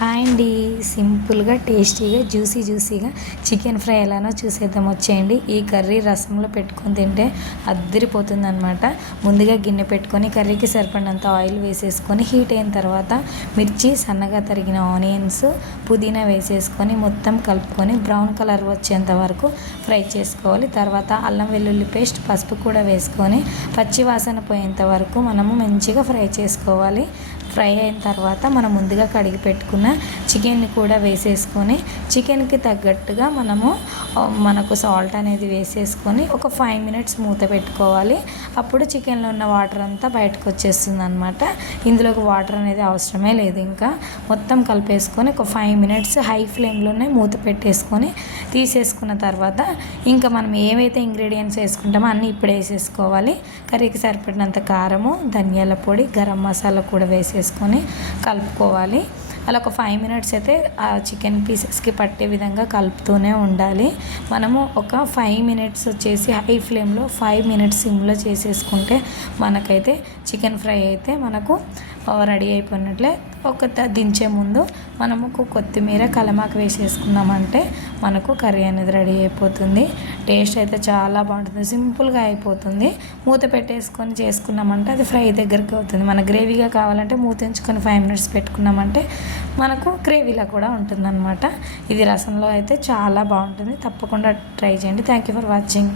Hi అండి. సింపుల్గా టేస్టీగా జ్యూసీగా చికెన్ ఫ్రై ఎలానో చూసేద్దాం వచ్చేయండి. ఈ కర్రీ రసంలో పెట్టుకొని తింటే అద్దరిపోతుంది అనమాట. ముందుగా గిన్నె పెట్టుకొని కర్రీకి సరిపడినంత ఆయిల్ వేసేసుకొని హీట్ అయిన తర్వాత మిర్చి, సన్నగా తరిగిన ఆనియన్స్, పుదీనా వేసేసుకొని మొత్తం కలుపుకొని బ్రౌన్ కలర్ వచ్చేంత వరకు ఫ్రై చేసుకోవాలి. తర్వాత అల్లం వెల్లుల్లి పేస్ట్, పసుపు కూడా వేసుకొని పచ్చి వాసన పోయేంత వరకు మనము మంచిగా ఫ్రై చేసుకోవాలి. ఫ్రై అయిన తర్వాత మనం ముందుగా కడిగి పెట్టుకున్న చికెన్ని కూడా వేసేసుకొని చికెన్కి తగ్గట్టుగా మనకు సాల్ట్ అనేది వేసేసుకొని ఒక 5 మినిట్స్ మూత పెట్టుకోవాలి. అప్పుడు చికెన్లో ఉన్న వాటర్ అంతా బయటకు వచ్చేస్తుంది అనమాట. ఇందులోకి వాటర్ అనేది అవసరమే లేదు. ఇంకా మొత్తం కలిపేసుకొని ఒక 5 మినిట్స్ హై ఫ్లేమ్లోనే మూత పెట్టేసుకొని తీసేసుకున్న తర్వాత ఇంకా మనం ఏవైతే ఇంగ్రీడియంట్స్ వేసుకుంటామో అన్నీ ఇప్పుడు వేసేసుకోవాలి. కర్రీకి సరిపడినంత కారము, ధనియాల పొడి, గరం మసాలా కూడా వేసేసుకొని కలుపుకోవాలి. అలా ఒక 5 మినిట్స్ అయితే ఆ చికెన్ పీసెస్కి పట్టే విధంగా కలుపుతూనే ఉండాలి. మనము ఒక 5 మినిట్స్ వచ్చేసి హై ఫ్లేమ్లో, 5 మినిట్స్ సిమ్లో చేసేసుకుంటే మనకైతే చికెన్ ఫ్రై అయితే మనకు రెడీ అయిపోయినట్లే. దించే ముందు మనము కొత్తిమీర, కలమాకు వేసేసుకున్నామంటే మనకు కర్రీ అనేది రెడీ అయిపోతుంది. టేస్ట్ అయితే చాలా బాగుంటుంది, సింపుల్గా అయిపోతుంది. మూత పెట్టేసుకొని చేసుకున్నామంటే అది ఫ్రై దగ్గరికి అవుతుంది. మన గ్రేవీగా కావాలంటే మూత ఉంచుకొని 5 మినిట్స్ పెట్టుకున్నామంటే మనకు గ్రేవీలా కూడా ఉంటుందన్నమాట. ఇది రసంలో అయితే చాలా బాగుంటుంది. తప్పకుండా ట్రై చేయండి. Thank you for watching.